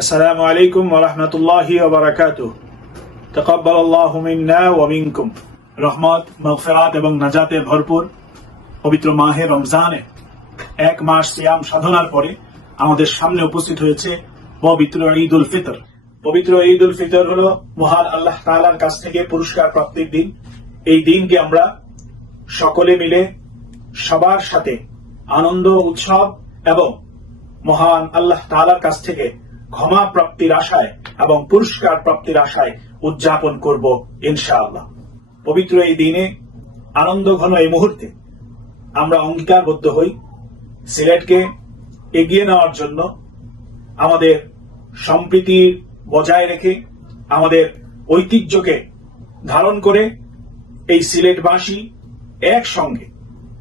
আসসালামু আলাইকুম ওয়া রাহমাতুল্লাহি ওয়া বারাকাতুহু। তাকাব্বালাল্লাহু মিন্না ওয়া মিনকুম। রহমত, মাগফিরাত এবং নাজাতে ভরপুর পবিত্র মাহে রমজানে এক মাস সিয়াম সাধনার পরে আমাদের সামনে উপস্থিত হয়েছে পবিত্র ঈদ উল ফিতর। পবিত্র ঈদ উল ফিতর হলো মহান আল্লাহ তাআলার কাছ থেকে পুরস্কার প্রাপ্তির দিন। এই দিনকে আমরা সকলে মিলে সবার সাথে আনন্দ, উৎসব এবং মহান আল্লাহ তাআলার কাছ থেকে ক্ষমা প্রাপ্তির আশায় এবং পুরস্কার প্রাপ্তির আশায় উদযাপন করব ইনশাআল্লাহ। পবিত্র এই দিনে আনন্দ ঘন এই মুহূর্তে আমরা অঙ্গীকারবদ্ধ হই সিলেটকে এগিয়ে নেওয়ার জন্য, আমাদের সম্প্রীতি বজায় রেখে আমাদের ঐতিহ্যকে ধারণ করে এই সিলেটবাসী একসঙ্গে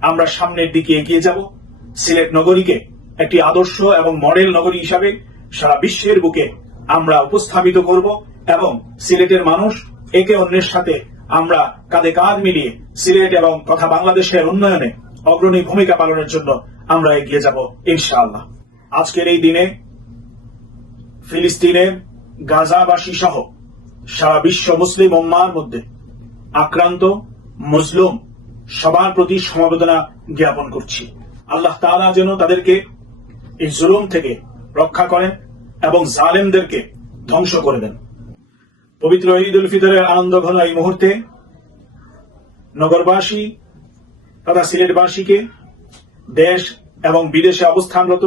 আমরা সামনের দিকে এগিয়ে যাব। সিলেট নগরীকে একটি আদর্শ এবং মডেল নগরী হিসাবে সারা বিশ্বের বুকে আমরা উপস্থাপিত করব এবং সিলেটের মানুষ একে অন্যের সাথে আমরা কাঁধে কাঁধ মিলিয়ে সিলেট এবং তথা বাংলাদেশের উন্নয়নে অগ্রণী ভূমিকা পালনের জন্য আমরা এগিয়ে যাব ইনশাআল্লাহ। আজকের এই দিনে ফিলিস্তিনের গাজাবাসী সহ সারা বিশ্ব মুসলিম উম্মাহর মধ্যে আক্রান্ত মজলুম সবার প্রতি সমবেদনা জ্ঞাপন করছি। আল্লাহ তাআলা যেন তাদেরকে এই জুলুম থেকে রক্ষা করেন এবং জালেমদেরকে ধ্বংস করে দেন। পবিত্র ঈদ উল ফিতরের আনন্দ ঘন এই মুহূর্তে নগরবাসী তথা সিলেটবাসীকে দেশ এবং বিদেশে অবস্থানরত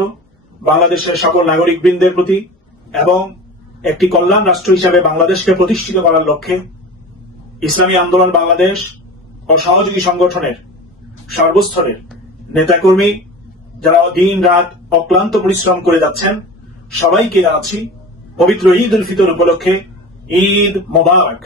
বাংলাদেশের সকল নাগরিকবৃন্দের প্রতি এবং একটি কল্যাণ রাষ্ট্র হিসাবে বাংলাদেশকে প্রতিষ্ঠিত করার লক্ষ্যে ইসলামী আন্দোলন বাংলাদেশ ও সহযোগী সংগঠনের সর্বস্তরের নেতাকর্মী যারা দিন রাত অক্লান্ত পরিশ্রম করে যাচ্ছেন, সবাইকে জানাচ্ছি পবিত্র ঈদ উল ফিতর উপলক্ষে ঈদ মোবারক।